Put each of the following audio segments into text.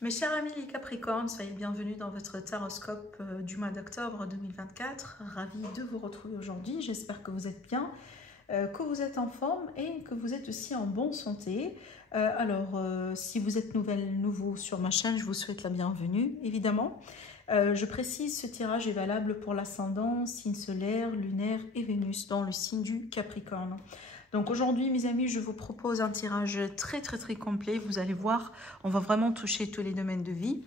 Mes chers amis les Capricornes, soyez bienvenus dans votre taroscope du mois d'octobre 2024. Ravie de vous retrouver aujourd'hui. J'espère que vous êtes bien, que vous êtes en forme et que vous êtes aussi en bonne santé. Si vous êtes nouveau sur ma chaîne, je vous souhaite la bienvenue, évidemment. Je précise, ce tirage est valable pour l'ascendant, signe solaire, lunaire et Vénus dans le signe du Capricorne. Donc aujourd'hui, mes amis, je vous propose un tirage très complet. Vous allez voir, on va vraiment toucher tous les domaines de vie.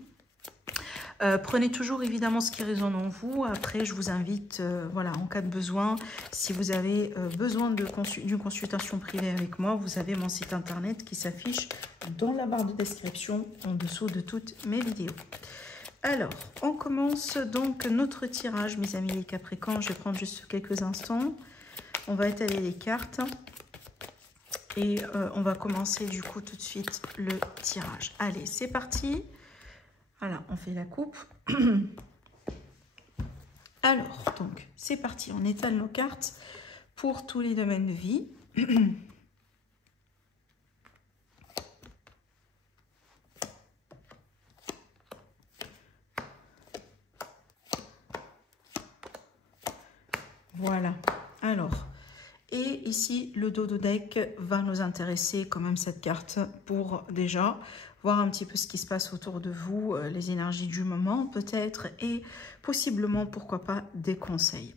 Prenez toujours évidemment ce qui résonne en vous. Après, je vous invite, voilà, en cas de besoin, si vous avez besoin d'une consultation privée avec moi, vous avez mon site internet qui s'affiche dans la barre de description en dessous de toutes mes vidéos. Alors, on commence donc notre tirage, mes amis les Capricornes. Je vais prendre juste quelques instants. On va étaler les cartes et on va commencer du coup tout de suite le tirage. Allez, c'est parti. Voilà, on fait la coupe. Alors, donc, c'est parti. On étale nos cartes pour tous les domaines de vie. Voilà. Alors, et ici, le dos de deck va nous intéresser quand même cette carte pour déjà voir un petit peu ce qui se passe autour de vous, les énergies du moment peut-être et possiblement, pourquoi pas, des conseils.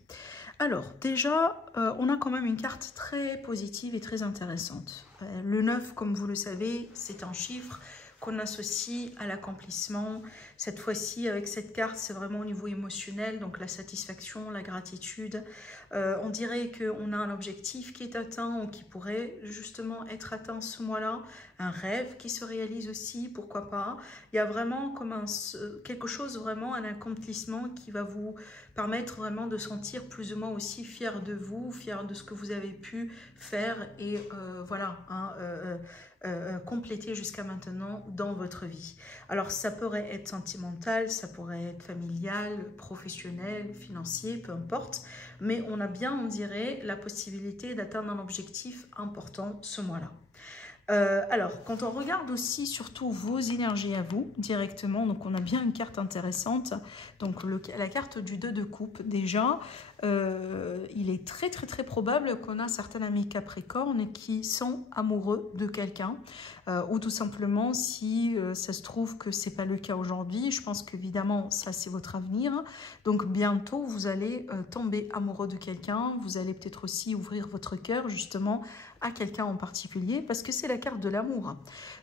Alors, déjà, on a quand même une carte très positive et très intéressante. Le 9, comme vous le savez, c'est un chiffre qu'on associe à l'accomplissement. Cette fois-ci, avec cette carte, c'est vraiment au niveau émotionnel, donc la satisfaction, la gratitude. On dirait qu'on a un objectif qui est atteint ou qui pourrait justement être atteint ce mois-là, un rêve qui se réalise aussi, pourquoi pas. Il y a vraiment comme quelque chose, vraiment un accomplissement qui va vous permettre vraiment de sentir plus ou moins aussi fier de vous, fier de ce que vous avez pu faire et voilà, compléter jusqu'à maintenant dans votre vie. Alors ça pourrait être sentimental, ça pourrait être familial, professionnel, financier, peu importe, mais on a bien, on dirait, la possibilité d'atteindre un objectif important ce mois-là. Alors, quand on regarde aussi surtout vos énergies à vous directement, donc on a bien une carte intéressante, donc la carte du 2 de coupe déjà, il est très probable qu'on a certains amis Capricornes qui sont amoureux de quelqu'un, ou tout simplement si ça se trouve que c'est pas le cas aujourd'hui, je pense qu'évidemment ça c'est votre avenir, donc bientôt vous allez tomber amoureux de quelqu'un, vous allez peut-être aussi ouvrir votre cœur justement à quelqu'un en particulier, parce que c'est la carte de l'amour.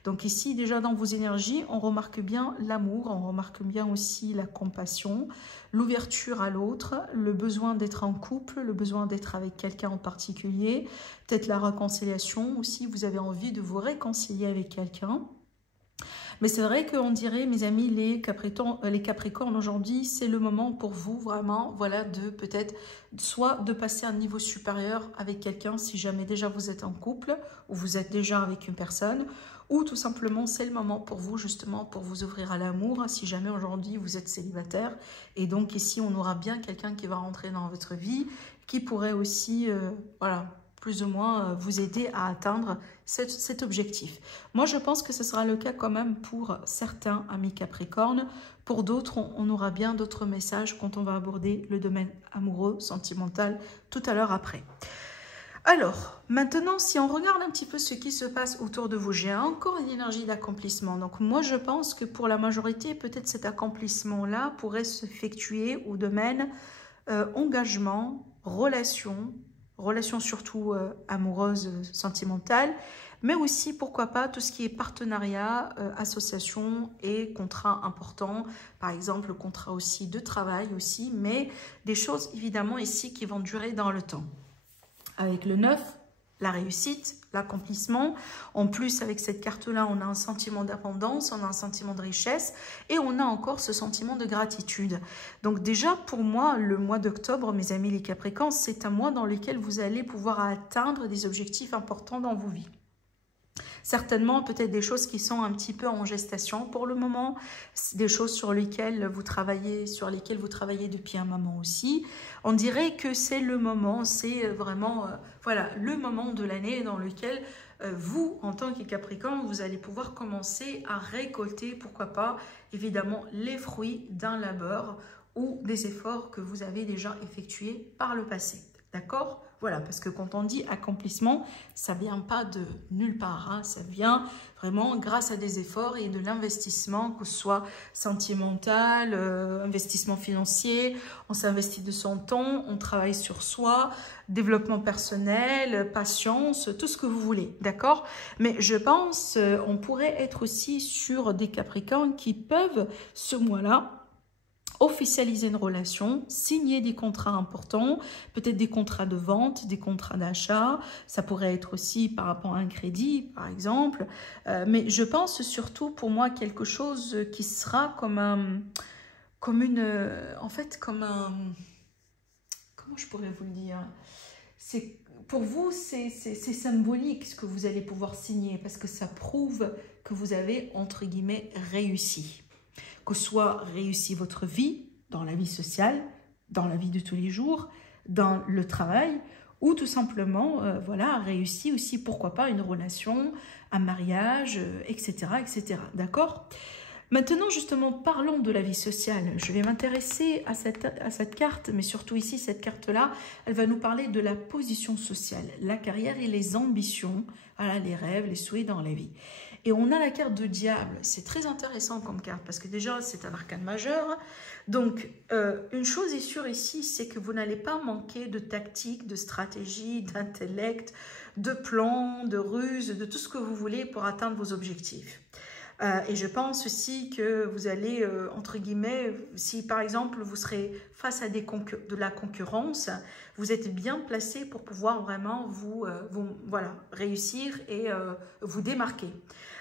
Donc ici, déjà dans vos énergies, on remarque bien l'amour, on remarque bien aussi la compassion, l'ouverture à l'autre, le besoin d'être en couple, le besoin d'être avec quelqu'un en particulier, peut-être la réconciliation aussi, vous avez envie de vous réconcilier avec quelqu'un. Mais c'est vrai qu'on dirait, mes amis, les Capricornes aujourd'hui, c'est le moment pour vous vraiment, voilà, de peut-être soit de passer à un niveau supérieur avec quelqu'un si jamais déjà vous êtes en couple ou vous êtes déjà avec une personne, ou tout simplement c'est le moment pour vous justement pour vous ouvrir à l'amour si jamais aujourd'hui vous êtes célibataire. Et donc ici on aura bien quelqu'un qui va rentrer dans votre vie, qui pourrait aussi, voilà, plus ou moins vous aider à atteindre cet objectif. Moi, je pense que ce sera le cas quand même pour certains amis Capricornes. Pour d'autres, on aura bien d'autres messages quand on va aborder le domaine amoureux, sentimental, tout à l'heure après. Alors, maintenant, si on regarde un petit peu ce qui se passe autour de vous, j'ai encore une énergie d'accomplissement. Donc, moi, je pense que pour la majorité, peut-être cet accomplissement-là pourrait s'effectuer au domaine engagement, relation surtout amoureuse, sentimentale, mais aussi, pourquoi pas, tout ce qui est partenariat, association et contrat important, par exemple, contrat aussi de travail aussi, mais des choses évidemment ici qui vont durer dans le temps. Avec le 9, la réussite, l'accomplissement. En plus, avec cette carte-là, on a un sentiment d'abondance, on a un sentiment de richesse et on a encore ce sentiment de gratitude. Donc déjà, pour moi, le mois d'octobre, mes amis les Capricornes, c'est un mois dans lequel vous allez pouvoir atteindre des objectifs importants dans vos vies. Certainement, peut-être des choses qui sont un petit peu en gestation pour le moment, des choses sur lesquelles vous travaillez depuis un moment aussi. On dirait que c'est le moment, c'est vraiment voilà, le moment de l'année dans lequel vous, en tant que Capricorne, vous allez pouvoir commencer à récolter, pourquoi pas, évidemment, les fruits d'un labeur ou des efforts que vous avez déjà effectués par le passé. D'accord? Voilà, parce que quand on dit accomplissement, ça ne vient pas de nulle part. Hein, ça vient vraiment grâce à des efforts et de l'investissement, que ce soit sentimental, investissement financier, on s'investit de son temps, on travaille sur soi, développement personnel, patience, tout ce que vous voulez. D'accord? Mais je pense on pourrait être aussi sur des Capricornes qui peuvent, ce mois-là, officialiser une relation, signer des contrats importants, peut-être des contrats de vente, des contrats d'achat, ça pourrait être aussi par rapport à un crédit, par exemple, mais je pense surtout pour moi quelque chose qui sera comme un, comment je pourrais vous le dire, c'est pour vous, c'est symbolique ce que vous allez pouvoir signer parce que ça prouve que vous avez, entre guillemets, réussi. Que soit réussi votre vie, dans la vie sociale, dans la vie de tous les jours, dans le travail, ou tout simplement, voilà, réussi aussi, pourquoi pas, une relation, un mariage, etc., etc. D'accord? Maintenant, justement, parlons de la vie sociale. Je vais m'intéresser à cette carte, mais surtout ici, cette carte-là, elle va nous parler de la position sociale, la carrière et les ambitions, voilà, les rêves, les souhaits dans la vie. Et on a la carte de diable. C'est très intéressant comme carte parce que déjà, c'est un arcane majeur. Donc, une chose est sûre ici, c'est que vous n'allez pas manquer de tactique, de stratégie, d'intellect, de plan, de ruse, de tout ce que vous voulez pour atteindre vos objectifs. Et je pense aussi que vous allez, entre guillemets, si par exemple vous serez face à de la concurrence, vous êtes bien placé pour pouvoir vraiment voilà, réussir et vous démarquer.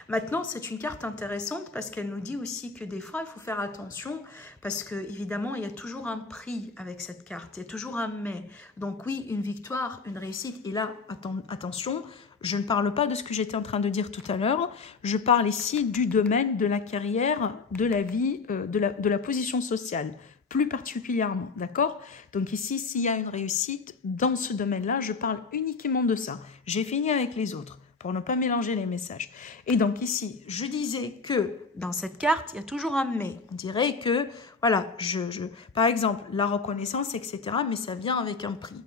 Maintenant, c'est une carte intéressante parce qu'elle nous dit aussi que des fois, il faut faire attention parce que évidemment, il y a toujours un prix avec cette carte, il y a toujours un mais. Donc oui, une victoire, une réussite. Et là, attention, je ne parle pas de ce que j'étais en train de dire tout à l'heure, je parle ici du domaine de la carrière, de la vie, de la position sociale, plus particulièrement, d'accord? Donc ici, s'il y a une réussite dans ce domaine-là, je parle uniquement de ça. J'ai fini avec les autres, pour ne pas mélanger les messages. Et donc ici, je disais que dans cette carte, il y a toujours un mais. On dirait que, voilà, par exemple, la reconnaissance, etc., mais ça vient avec un prix.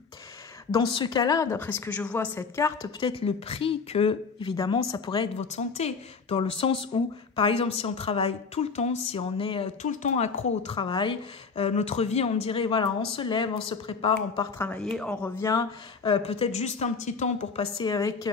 Dans ce cas-là, d'après ce que je vois cette carte, peut-être le prix que, évidemment, ça pourrait être votre santé, dans le sens où, par exemple, si on travaille tout le temps, si on est tout le temps accro au travail, notre vie, on dirait, voilà, on se lève, on se prépare, on part travailler, on revient, peut-être juste un petit temps pour passer avec...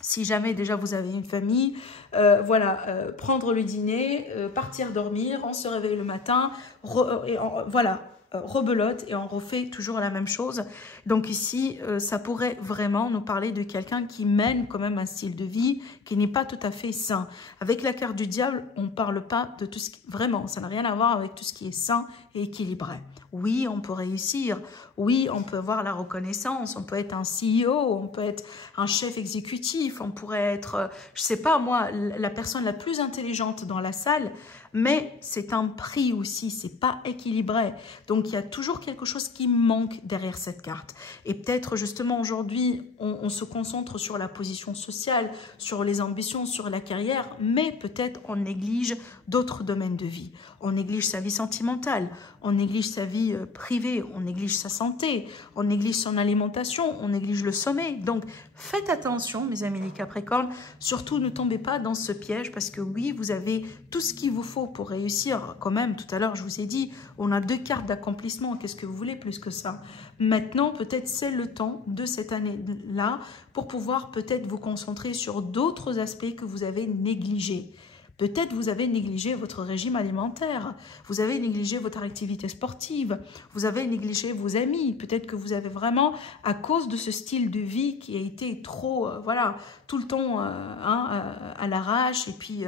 si jamais déjà vous avez une famille, voilà, prendre le dîner, partir dormir, on se réveille le matin, voilà, rebelote et on refait toujours la même chose. Donc ici, ça pourrait vraiment nous parler de quelqu'un qui mène quand même un style de vie qui n'est pas tout à fait sain. Avec la carte du diable, on ne parle pas de tout ce qui... Vraiment, ça n'a rien à voir avec tout ce qui est sain et équilibré. Oui, on peut réussir. Oui, on peut avoir la reconnaissance. On peut être un CEO, on peut être un chef exécutif. On pourrait être, je ne sais pas moi, la personne la plus intelligente dans la salle. Mais c'est un prix aussi, c'est pas équilibré. Donc, il y a toujours quelque chose qui manque derrière cette carte. Et peut-être, justement, aujourd'hui, on se concentre sur la position sociale, sur les ambitions, sur la carrière, mais peut-être on néglige d'autres domaines de vie. On néglige sa vie sentimentale, on néglige sa vie privée, on néglige sa santé, on néglige son alimentation, on néglige le sommeil. Donc, faites attention, mes amis les Capricornes. Surtout, ne tombez pas dans ce piège parce que oui, vous avez tout ce qu'il vous faut pour réussir. Quand même, tout à l'heure, je vous ai dit, on a 2 cartes d'accomplissement. Qu'est-ce que vous voulez plus que ça? Maintenant, peut-être c'est le temps de cette année-là pour pouvoir peut-être vous concentrer sur d'autres aspects que vous avez négligés. Peut-être vous avez négligé votre régime alimentaire, vous avez négligé votre activité sportive, vous avez négligé vos amis. Peut-être que vous avez vraiment, à cause de ce style de vie qui a été trop, voilà, tout le temps à l'arrache et puis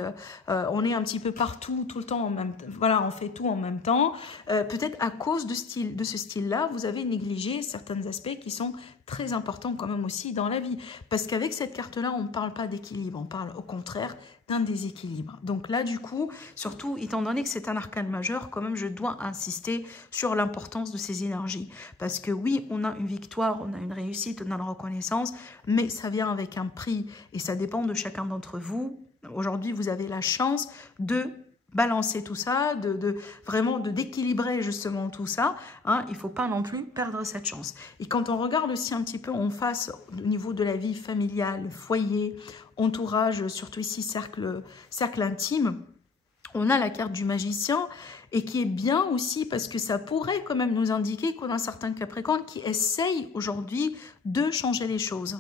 on est un petit peu partout, tout le temps, voilà, on fait tout en même temps. Peut-être à cause de ce style-là, vous avez négligé certains aspects qui sont très importants quand même aussi dans la vie. Parce qu'avec cette carte-là, on ne parle pas d'équilibre, on parle au contraire d'un déséquilibre. Donc là, du coup, surtout étant donné que c'est un arcane majeur, quand même, je dois insister sur l'importance de ces énergies. Parce que oui, on a une victoire, on a une réussite, on a une reconnaissance, mais ça vient avec un prix et ça dépend de chacun d'entre vous. Aujourd'hui, vous avez la chance de balancer tout ça, vraiment d'équilibrer justement tout ça. Hein, il ne faut pas non plus perdre cette chance. Et quand on regarde aussi un petit peu en face au niveau de la vie familiale, foyer, entourage, surtout ici cercle intime, on a la carte du magicien et qui est bien aussi parce que ça pourrait quand même nous indiquer qu'on a certains Capricornes qui essayent aujourd'hui de changer les choses,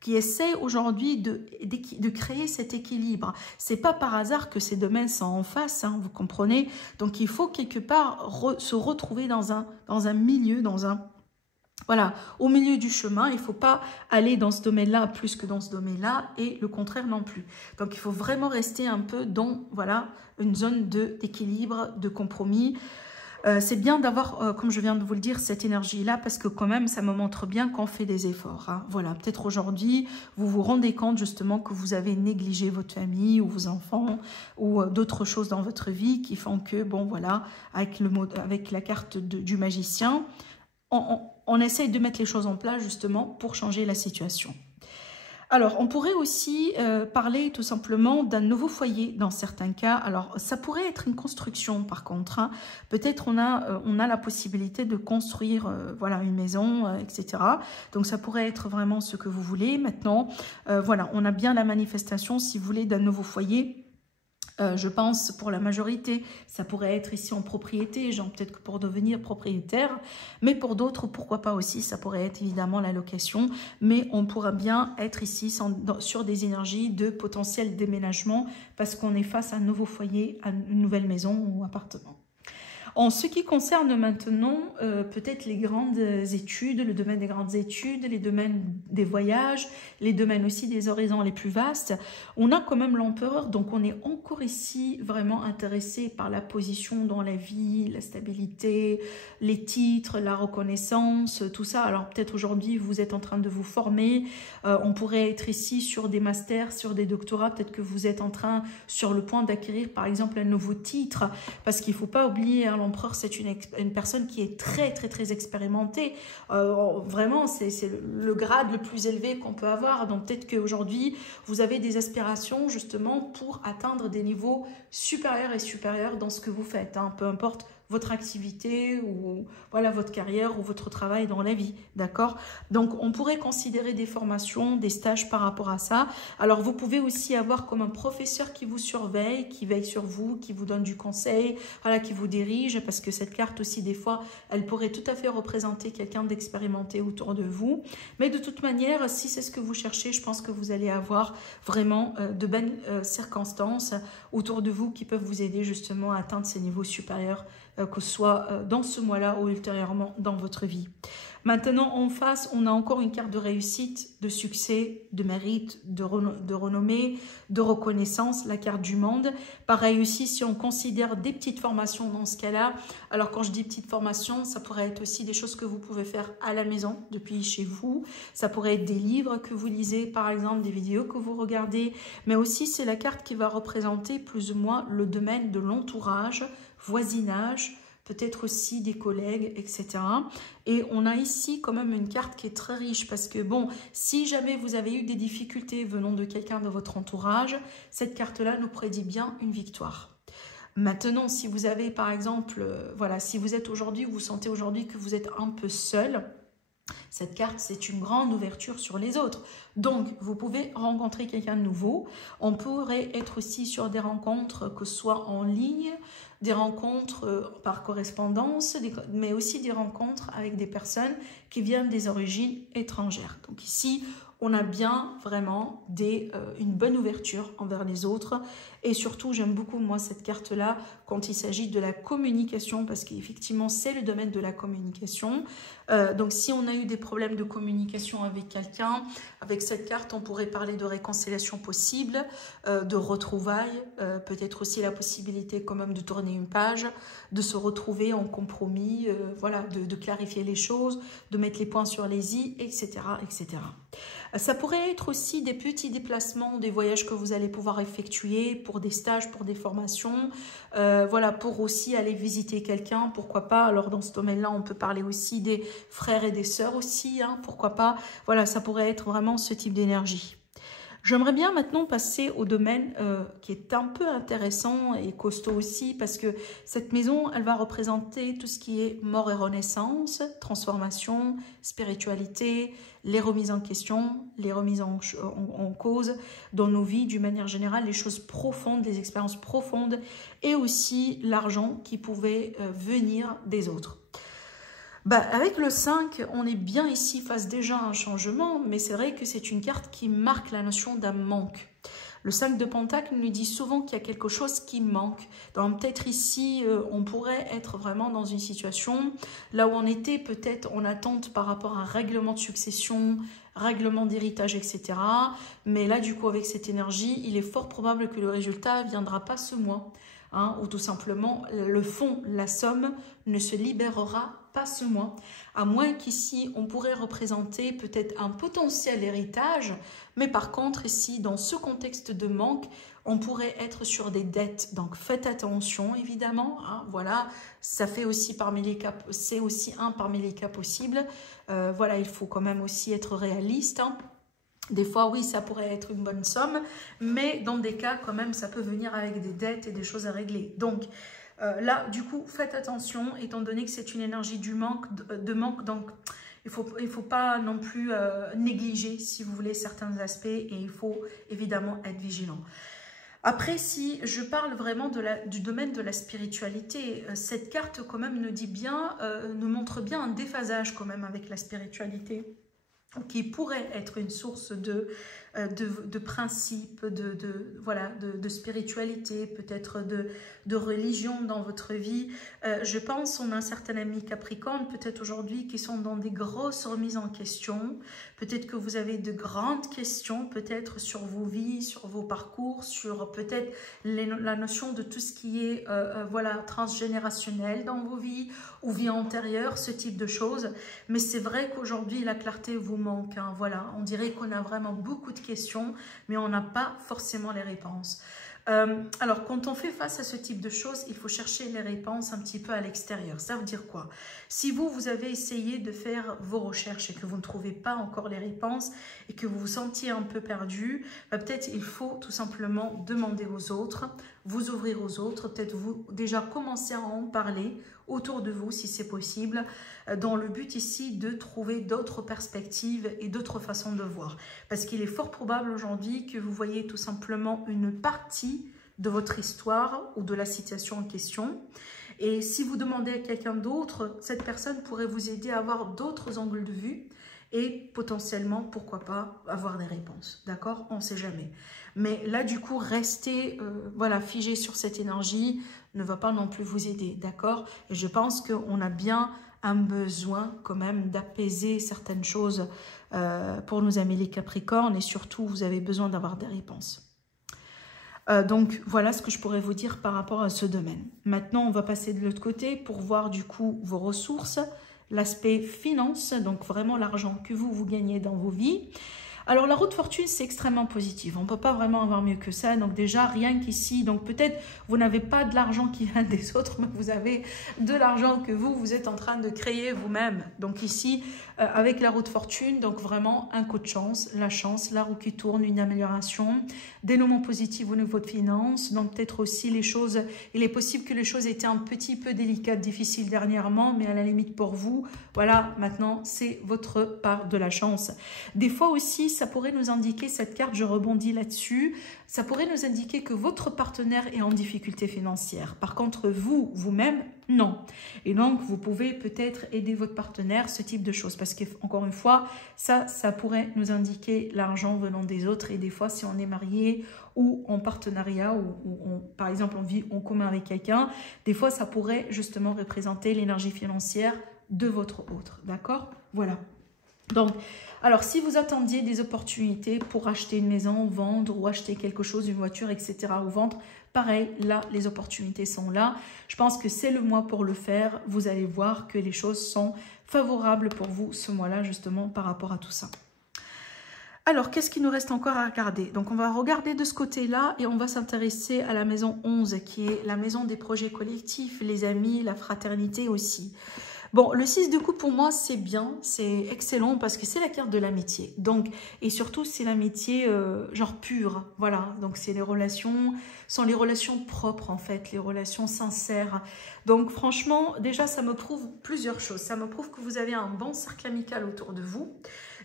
qui essaie aujourd'hui de créer cet équilibre. C'est pas par hasard que ces domaines sont en face, hein, vous comprenez. Donc il faut quelque part se retrouver dans un milieu, voilà, au milieu du chemin. Il ne faut pas aller dans ce domaine-là plus que dans ce domaine-là et le contraire non plus. Donc il faut vraiment rester un peu dans voilà, une zone d'équilibre, de compromis. C'est bien d'avoir, comme je viens de vous le dire, cette énergie-là parce que quand même, ça me montre bien qu'on fait des efforts. Hein. Voilà, peut-être aujourd'hui, vous vous rendez compte justement que vous avez négligé votre famille ou vos enfants ou d'autres choses dans votre vie qui font que, bon voilà, avec la carte du magicien, on essaye de mettre les choses en place justement pour changer la situation. Alors, on pourrait aussi parler tout simplement d'un nouveau foyer dans certains cas. Alors, ça pourrait être une construction par contre. Hein. Peut-être on a la possibilité de construire voilà, une maison, etc. Donc, ça pourrait être vraiment ce que vous voulez. Maintenant, voilà, on a bien la manifestation, si vous voulez, d'un nouveau foyer. Je pense pour la majorité, ça pourrait être ici en propriété, genre peut-être que pour devenir propriétaire, mais pour d'autres, pourquoi pas aussi, ça pourrait être évidemment la location, mais on pourra bien être ici sur des énergies de potentiel déménagement parce qu'on est face à un nouveau foyer, à une nouvelle maison ou appartement. En ce qui concerne maintenant peut-être les grandes études, le domaine des grandes études, les domaines des voyages, les domaines aussi des horizons les plus vastes, on a quand même l'empereur, donc on est encore ici vraiment intéressé par la position dans la vie, la stabilité, les titres, la reconnaissance, tout ça. Alors peut-être aujourd'hui vous êtes en train de vous former, on pourrait être ici sur des masters, sur des doctorats, peut-être que vous êtes en train sur le point d'acquérir par exemple un nouveau titre, parce qu'il ne faut pas oublier, hein, l'empereur, c'est une personne qui est très, très, très expérimentée. Vraiment, c'est le grade le plus élevé qu'on peut avoir. Donc, peut-être qu'aujourd'hui, vous avez des aspirations justement pour atteindre des niveaux supérieurs et supérieurs dans ce que vous faites. Hein. Peu importe votre activité ou voilà, votre carrière ou votre travail dans la vie, d'accord? Donc, on pourrait considérer des formations, des stages par rapport à ça. Alors, vous pouvez aussi avoir comme un professeur qui vous surveille, qui veille sur vous, qui vous donne du conseil, voilà, qui vous dirige, parce que cette carte aussi, des fois, elle pourrait tout à fait représenter quelqu'un d'expérimenté autour de vous. Mais de toute manière, si c'est ce que vous cherchez, je pense que vous allez avoir vraiment de bonnes circonstances autour de vous qui peuvent vous aider justement à atteindre ces niveaux supérieurs, que ce soit dans ce mois-là ou ultérieurement dans votre vie. Maintenant, en face, on a encore une carte de réussite, de succès, de mérite, de renommée, de reconnaissance, la carte du monde. Pareil aussi, si on considère des petites formations dans ce cas-là, alors quand je dis petites formations, ça pourrait être aussi des choses que vous pouvez faire à la maison, depuis chez vous. Ça pourrait être des livres que vous lisez, par exemple, des vidéos que vous regardez. Mais aussi, c'est la carte qui va représenter plus ou moins le domaine de l'entourage, voisinage, peut-être aussi des collègues, etc. Et on a ici quand même une carte qui est très riche parce que bon, si jamais vous avez eu des difficultés venant de quelqu'un de votre entourage, cette carte-là nous prédit bien une victoire. Maintenant, si vous avez par exemple, voilà, si vous êtes aujourd'hui, vous sentez aujourd'hui que vous êtes un peu seul, cette carte, c'est une grande ouverture sur les autres. Donc, vous pouvez rencontrer quelqu'un de nouveau. On pourrait être aussi sur des rencontres, que ce soit en ligne, des rencontres par correspondance, mais aussi des rencontres avec des personnes qui viennent des origines étrangères. Donc ici, on a bien vraiment une bonne ouverture envers les autres. Et surtout, j'aime beaucoup, moi, cette carte-là, quand il s'agit de la communication, parce qu'effectivement, c'est le domaine de la communication. Donc, si on a eu des problèmes de communication avec quelqu'un, avec cette carte, on pourrait parler de réconciliation possible, de retrouvailles, peut-être aussi la possibilité quand même de tourner une page, de se retrouver en compromis, voilà, de clarifier les choses, de mettre les points sur les i, etc., etc. Ça pourrait être aussi des petits déplacements, des voyages que vous allez pouvoir effectuer pour des stages, pour des formations, voilà, pour aussi aller visiter quelqu'un, pourquoi pas. Alors dans ce domaine-là, on peut parler aussi des frères et des sœurs aussi, hein, pourquoi pas. Voilà, ça pourrait être vraiment ce type d'énergie. J'aimerais bien maintenant passer au domaine qui est un peu intéressant et costaud aussi, parce que cette maison, elle va représenter tout ce qui est mort et renaissance, transformation, spiritualité, les remises en question, les remises en cause dans nos vies, d'une manière générale, les choses profondes, les expériences profondes, et aussi l'argent qui pouvait venir des autres. Avec le 5, on est bien ici face déjà à un changement, mais c'est vrai que c'est une carte qui marque la notion d'un manque. Le 5 de Pentacle nous dit souvent qu'il y a quelque chose qui manque. Donc peut-être ici, on pourrait être vraiment dans une situation là où on était peut-être en attente par rapport à un règlement de succession, règlement d'héritage, etc. Mais là, du coup, avec cette énergie, il est fort probable que le résultat ne viendra pas ce mois. Hein, ou tout simplement, le fonds, la somme, ne se libérera pas ce mois. À moins qu'ici, on pourrait représenter peut-être un potentiel héritage, mais par contre, ici, dans ce contexte de manque, on pourrait être sur des dettes. Donc, faites attention, évidemment. Hein, voilà, ça fait aussi parmi les cas, c'est aussi un parmi les cas possibles. Voilà, il faut quand même aussi être réaliste. Hein. Des fois, oui, ça pourrait être une bonne somme, mais dans des cas, quand même, ça peut venir avec des dettes et des choses à régler. Donc, là, du coup, faites attention, étant donné que c'est une énergie du manque, donc il faut pas non plus négliger, si vous voulez, certains aspects, et il faut évidemment être vigilant. Après, si je parle vraiment du domaine de la spiritualité, cette carte quand même nous dit bien, nous montre bien un déphasage quand même avec la spiritualité, qui pourrait être une source de principes, de spiritualité, peut-être de religion dans votre vie. Je pense, on a un certain ami Capricorne, peut-être aujourd'hui, qui sont dans des grosses remises en question. Peut-être que vous avez de grandes questions, peut-être sur vos vies, sur vos parcours, sur peut-être la notion de tout ce qui est transgénérationnel dans vos vies, ou vie antérieure, ce type de choses. Mais c'est vrai qu'aujourd'hui, la clarté vous manque. Hein, voilà, on dirait qu'on a vraiment beaucoup de questions, mais on n'a pas forcément les réponses. Alors, quand on fait face à ce type de choses, il faut chercher les réponses un petit peu à l'extérieur. Ça veut dire quoi? Si vous avez essayé de faire vos recherches et que vous ne trouvez pas encore les réponses et que vous vous sentiez un peu perdu, peut-être il faut tout simplement demander aux autres, vous ouvrir aux autres, peut-être vous déjà commencer à en parler autour de vous si c'est possible, dans le but ici de trouver d'autres perspectives et d'autres façons de voir. Parce qu'il est fort probable aujourd'hui que vous voyez tout simplement une partie de votre histoire ou de la situation en question. Et si vous demandez à quelqu'un d'autre, cette personne pourrait vous aider à avoir d'autres angles de vue et potentiellement, pourquoi pas, avoir des réponses. D'accord? On ne sait jamais. Mais là, du coup, rester figé sur cette énergie ne va pas non plus vous aider. D'accord? Et je pense qu'on a bien un besoin quand même d'apaiser certaines choses pour nos amis les Capricornes, et surtout, vous avez besoin d'avoir des réponses. Donc, voilà ce que je pourrais vous dire par rapport à ce domaine. Maintenant, on va passer de l'autre côté pour voir du coup vos ressources, l'aspect finance, donc vraiment l'argent que vous gagnez dans vos vies. Alors, la route fortune, c'est extrêmement positif. On ne peut pas vraiment avoir mieux que ça. Donc, déjà, rien qu'ici, donc peut-être vous n'avez pas de l'argent qui vient des autres, mais vous avez de l'argent que vous êtes en train de créer vous-même. Donc, ici, avec la route fortune, donc vraiment un coup de chance, la roue qui tourne, une amélioration, dénouement positif au niveau de finances. Donc, peut-être aussi les choses, il est possible que les choses étaient un petit peu délicates, difficiles dernièrement, mais à la limite pour vous, voilà, maintenant, c'est votre part de la chance. Des fois aussi, ça pourrait nous indiquer, cette carte, je rebondis là-dessus, ça pourrait nous indiquer que votre partenaire est en difficulté financière. Par contre, vous-même, non. Et donc, vous pouvez peut-être aider votre partenaire, ce type de choses. Parce qu'encore une fois, ça pourrait nous indiquer l'argent venant des autres. Et des fois, si on est marié ou en partenariat, ou par exemple, on vit en commun avec quelqu'un, des fois, ça pourrait justement représenter l'énergie financière de votre autre. D'accord? Voilà. Donc, alors, si vous attendiez des opportunités pour acheter une maison, vendre ou acheter quelque chose, une voiture, etc. ou vendre, pareil, là, les opportunités sont là. Je pense que c'est le mois pour le faire. Vous allez voir que les choses sont favorables pour vous ce mois-là, justement, par rapport à tout ça. Alors, qu'est-ce qu'il nous reste encore à regarder? Donc, on va regarder de ce côté-là et on va s'intéresser à la maison 11, qui est la maison des projets collectifs, les amis, la fraternité aussi. Bon, le 6 de coupe, pour moi, c'est bien, c'est excellent parce que c'est la carte de l'amitié. Donc, et surtout, c'est l'amitié genre pure, voilà. Donc, c'est les relations, sont les relations propres, en fait, les relations sincères. Donc, franchement, déjà, ça me prouve plusieurs choses. Ça me prouve que vous avez un bon cercle amical autour de vous,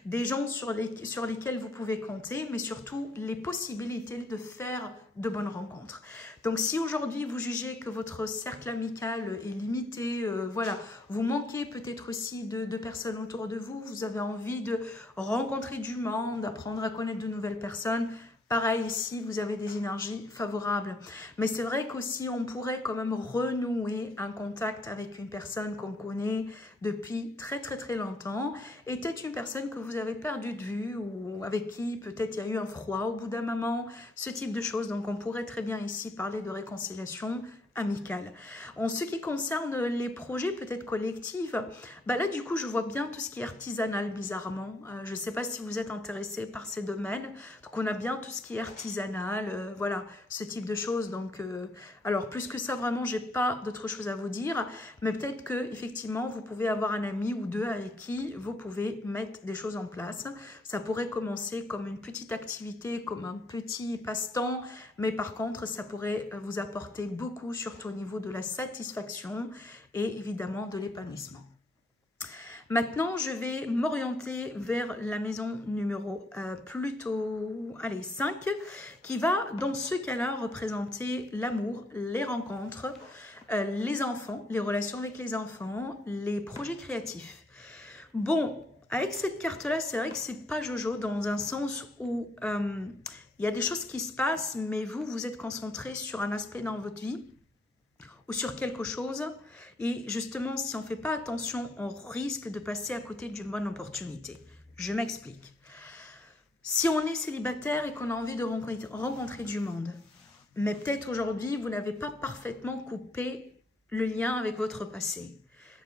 des gens sur lesquels vous pouvez compter, mais surtout les possibilités de faire de bonnes rencontres. Donc, si aujourd'hui vous jugez que votre cercle amical est limité, voilà, vous manquez peut-être aussi de personnes autour de vous, vous avez envie de rencontrer du monde, d'apprendre à connaître de nouvelles personnes, pareil ici, vous avez des énergies favorables. Mais c'est vrai qu'aussi, on pourrait quand même renouer un contact avec une personne qu'on connaît depuis très longtemps, et peut-être une personne que vous avez perdu de vue ou avec qui peut-être il y a eu un froid au bout d'un moment, ce type de choses. Donc on pourrait très bien ici parler de réconciliation amicale. En ce qui concerne les projets peut-être collectifs, bah là du coup je vois bien tout ce qui est artisanal bizarrement. Je ne sais pas si vous êtes intéressé par ces domaines. Donc on a bien tout ce qui est artisanal, voilà, ce type de choses. Donc alors plus que ça vraiment j'ai pas d'autre chose à vous dire, mais peut-être que effectivement vous pouvez avoir un ami ou deux avec qui vous pouvez mettre des choses en place. Ça pourrait commencer comme une petite activité, comme un petit passe-temps, mais par contre ça pourrait vous apporter beaucoup, surtout au niveau de la satisfaction et évidemment de l'épanouissement. Maintenant, je vais m'orienter vers la maison numéro plutôt, allez, 5, qui va dans ce cas-là représenter l'amour, les rencontres, les enfants, les relations avec les enfants, les projets créatifs. Bon, avec cette carte-là, c'est vrai que c'est pas Jojo dans un sens où il y a des choses qui se passent, mais vous êtes concentré sur un aspect dans votre vie ou sur quelque chose. Et justement, si on ne fait pas attention, on risque de passer à côté d'une bonne opportunité. Je m'explique. Si on est célibataire et qu'on a envie de rencontrer du monde, mais peut-être aujourd'hui, vous n'avez pas parfaitement coupé le lien avec votre passé.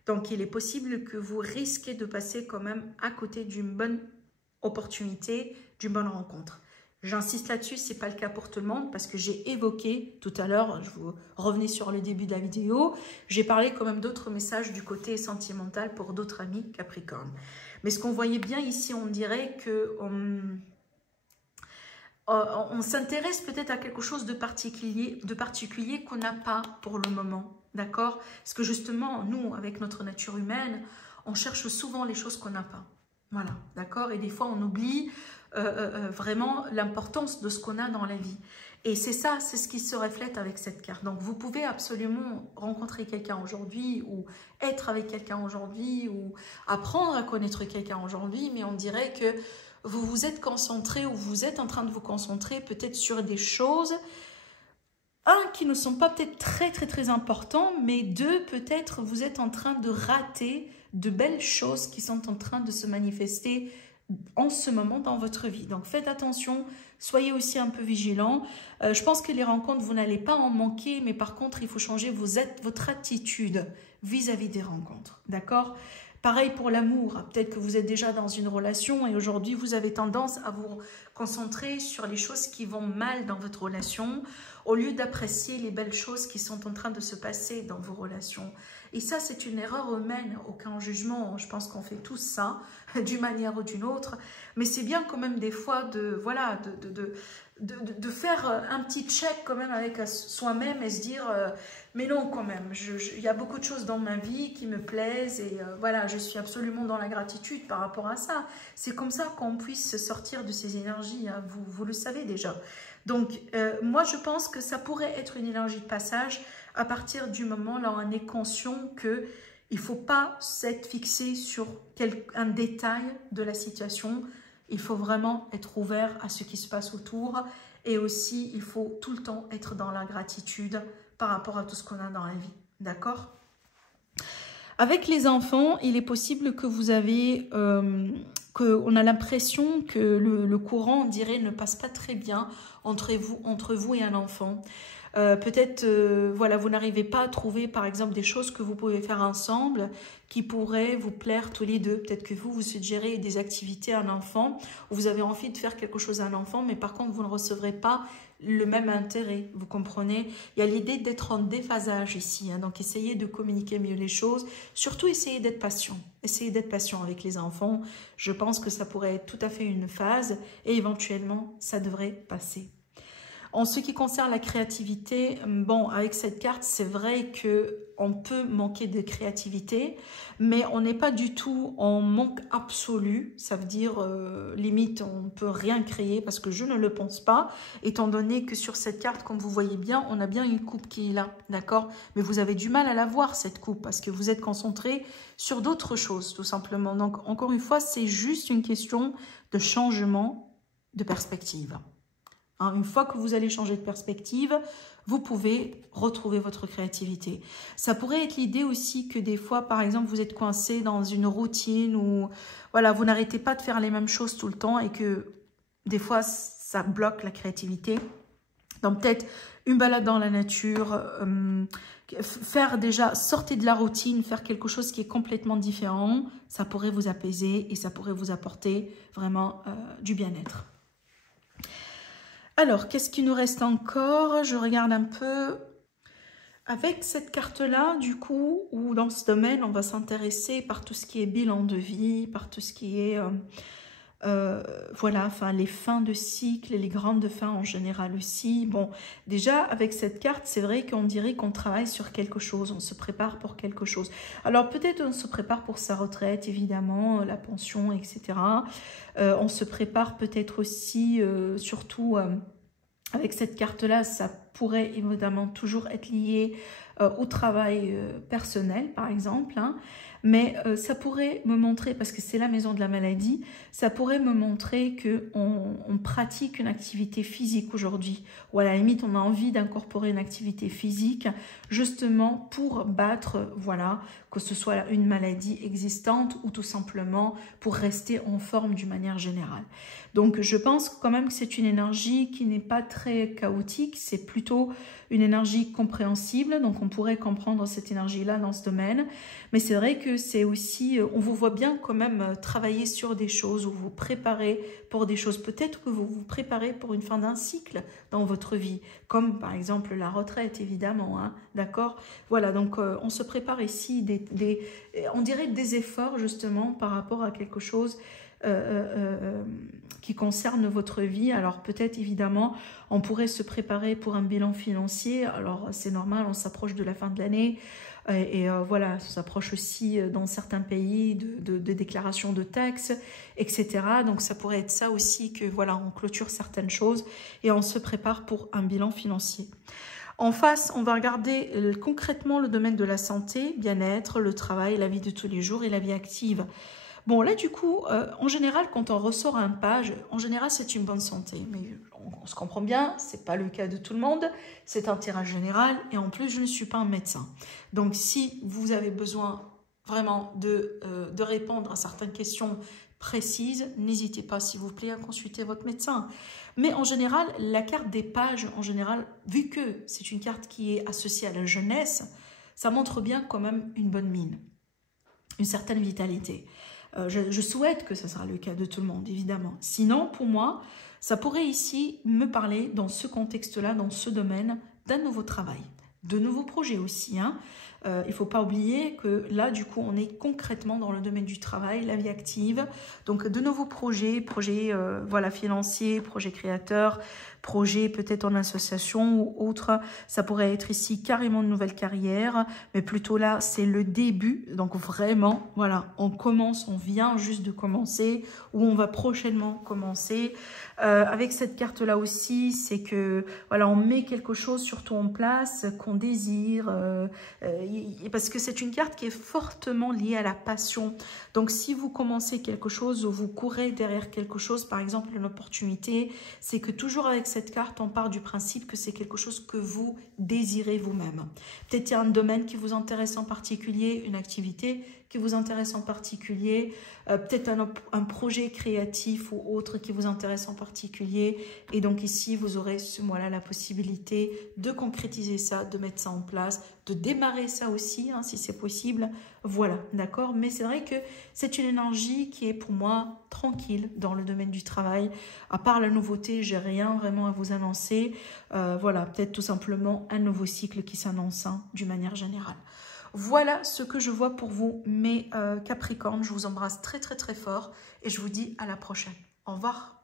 Donc, il est possible que vous risquez de passer quand même à côté d'une bonne opportunité, d'une bonne rencontre. J'insiste là-dessus, ce n'est pas le cas pour tout le monde parce que j'ai évoqué tout à l'heure, je vous revenais sur le début de la vidéo, j'ai parlé quand même d'autres messages du côté sentimental pour d'autres amis Capricorne. Mais ce qu'on voyait bien ici, on dirait que on s'intéresse peut-être à quelque chose de particulier qu'on n'a pas pour le moment, d'accord? Parce que justement, nous, avec notre nature humaine, on cherche souvent les choses qu'on n'a pas. Voilà, d'accord? Et des fois, on oublie vraiment l'importance de ce qu'on a dans la vie. Et c'est ça, c'est ce qui se reflète avec cette carte. Donc, vous pouvez absolument rencontrer quelqu'un aujourd'hui ou être avec quelqu'un aujourd'hui ou apprendre à connaître quelqu'un aujourd'hui, mais on dirait que vous vous êtes concentré ou vous êtes en train de vous concentrer peut-être sur des choses, qui ne sont pas peut-être très importants, mais deux, peut-être vous êtes en train de rater de belles choses qui sont en train de se manifester en ce moment dans votre vie. Donc faites attention, soyez aussi un peu vigilants. Je pense que les rencontres, vous n'allez pas en manquer, mais par contre, il faut changer votre attitude vis-à-vis des rencontres. D'accord ? Pareil pour l'amour. Peut-être que vous êtes déjà dans une relation et aujourd'hui, vous avez tendance à vous concentrer sur les choses qui vont mal dans votre relation au lieu d'apprécier les belles choses qui sont en train de se passer dans vos relations. Et ça, c'est une erreur humaine, aucun jugement. Je pense qu'on fait tous ça, d'une manière ou d'une autre. Mais c'est bien quand même des fois de faire un petit check quand même avec soi-même et se dire mais non quand même, il y a beaucoup de choses dans ma vie qui me plaisent et voilà, je suis absolument dans la gratitude par rapport à ça. C'est comme ça qu'on puisse sortir de ces énergies, hein, vous le savez déjà. Donc moi je pense que ça pourrait être une énergie de passage à partir du moment là où on est conscient que il ne faut pas s'être fixé sur un détail de la situation. Il faut vraiment être ouvert à ce qui se passe autour. Et aussi, il faut tout le temps être dans la gratitude par rapport à tout ce qu'on a dans la vie. D'accord ? Avec les enfants, il est possible que vous avez... qu'on a l'impression que le courant, on dirait, ne passe pas très bien entre vous et un enfant. Peut-être, voilà, vous n'arrivez pas à trouver, par exemple, des choses que vous pouvez faire ensemble qui pourraient vous plaire tous les deux. Peut-être que vous suggérez des activités à un enfant, ou vous avez envie de faire quelque chose à un enfant, mais par contre, vous ne recevrez pas le même intérêt, vous comprenez? Il y a l'idée d'être en déphasage ici, hein, donc essayez de communiquer mieux les choses, surtout essayez d'être patient. Essayez d'être patient avec les enfants, je pense que ça pourrait être tout à fait une phase, et éventuellement, ça devrait passer. En ce qui concerne la créativité, bon, avec cette carte, c'est vrai qu'on peut manquer de créativité, mais on n'est pas du tout en manque absolu. Ça veut dire, limite, on ne peut rien créer parce que je ne le pense pas, étant donné que sur cette carte, comme vous voyez bien, on a bien une coupe qui est là, d'accord? Mais vous avez du mal à la voir, cette coupe, parce que vous êtes concentré sur d'autres choses, tout simplement. Donc, encore une fois, c'est juste une question de changement de perspective. Une fois que vous allez changer de perspective, vous pouvez retrouver votre créativité. Ça pourrait être l'idée aussi que des fois, par exemple, vous êtes coincé dans une routine où voilà, vous n'arrêtez pas de faire les mêmes choses tout le temps et que des fois, ça bloque la créativité. Donc peut-être une balade dans la nature, faire déjà, sortir de la routine, faire quelque chose qui est complètement différent, ça pourrait vous apaiser et ça pourrait vous apporter vraiment du bien-être. Alors, qu'est-ce qui nous reste encore? Je regarde un peu. Avec cette carte-là, du coup, où dans ce domaine, on va s'intéresser par tout ce qui est bilan de vie, par tout ce qui est, voilà, enfin, les fins de cycle et les grandes fins en général aussi. Bon, déjà, avec cette carte, c'est vrai qu'on dirait qu'on travaille sur quelque chose, on se prépare pour quelque chose. Alors, peut-être on se prépare pour sa retraite, évidemment, la pension, etc. On se prépare peut-être aussi, surtout avec cette carte-là, ça pourrait évidemment toujours être lié au travail personnel, par exemple. Hein. Mais ça pourrait me montrer, parce que c'est la maison de la maladie, ça pourrait me montrer qu'on pratique une activité physique aujourd'hui. Ou à la limite, on a envie d'incorporer une activité physique justement pour battre, voilà, que ce soit une maladie existante ou tout simplement pour rester en forme d'une manière générale. Donc je pense quand même que c'est une énergie qui n'est pas très chaotique, c'est plutôt une énergie compréhensible, donc on pourrait comprendre cette énergie-là dans ce domaine. Mais c'est vrai que c'est aussi, on vous voit bien quand même travailler sur des choses ou vous préparer pour des choses. Peut-être que vous vous préparez pour une fin d'un cycle dans votre vie, comme par exemple la retraite, évidemment, hein, d'accord? Voilà, donc on se prépare ici, on dirait des efforts justement par rapport à quelque chose qui concerne votre vie. Alors peut-être évidemment on pourrait se préparer pour un bilan financier, alors c'est normal, on s'approche de la fin de l'année et voilà, ça s'approche aussi dans certains pays de déclaration de taxes, etc. Donc ça pourrait être ça aussi que voilà, on clôture certaines choses et on se prépare pour un bilan financier. En face, on va regarder concrètement le domaine de la santé, bien-être, le travail, la vie de tous les jours et la vie active. Bon, là, du coup, en général, quand on ressort un page, en général, c'est une bonne santé. Mais on se comprend bien, ce n'est pas le cas de tout le monde. C'est un tirage général. Et en plus, je ne suis pas un médecin. Donc, si vous avez besoin vraiment de répondre à certaines questions précises, n'hésitez pas, s'il vous plaît, à consulter votre médecin. Mais en général, la carte des pages, en général, vu que c'est une carte qui est associée à la jeunesse, ça montre bien quand même une bonne mine, une certaine vitalité. Je souhaite que ce sera le cas de tout le monde, évidemment. Sinon, pour moi, ça pourrait ici me parler, dans ce contexte-là, dans ce domaine, d'un nouveau travail, de nouveaux projets aussi. Hein. Il ne faut pas oublier que là, du coup, on est concrètement dans le domaine du travail, la vie active. Donc, de nouveaux projets voilà, financiers, projets créateurs, projets peut-être en association ou autre. Ça pourrait être ici carrément une nouvelle carrière, mais plutôt là, c'est le début. Donc, vraiment, voilà, on commence, on vient juste de commencer ou on va prochainement commencer. Avec cette carte-là aussi, c'est que, voilà, on met quelque chose surtout en place qu'on désire, parce que c'est une carte qui est fortement liée à la passion. Donc, si vous commencez quelque chose ou vous courez derrière quelque chose, par exemple une opportunité, c'est que toujours avec cette carte, on part du principe que c'est quelque chose que vous désirez vous-même. Peut-être il y a un domaine qui vous intéresse en particulier, une activité qui vous intéresse en particulier, peut-être un projet créatif ou autre qui vous intéresse en particulier. Et donc ici, vous aurez ce mois-là la possibilité de concrétiser ça, de mettre ça en place, de démarrer ça aussi, hein, si c'est possible. Voilà, d'accord? Mais c'est vrai que c'est une énergie qui est pour moi tranquille dans le domaine du travail. À part la nouveauté, j'ai rien vraiment à vous annoncer. Voilà, peut-être tout simplement un nouveau cycle qui s'annonce, hein, d'une manière générale. Voilà ce que je vois pour vous, mes Capricornes. Je vous embrasse très très très fort et je vous dis à la prochaine. Au revoir.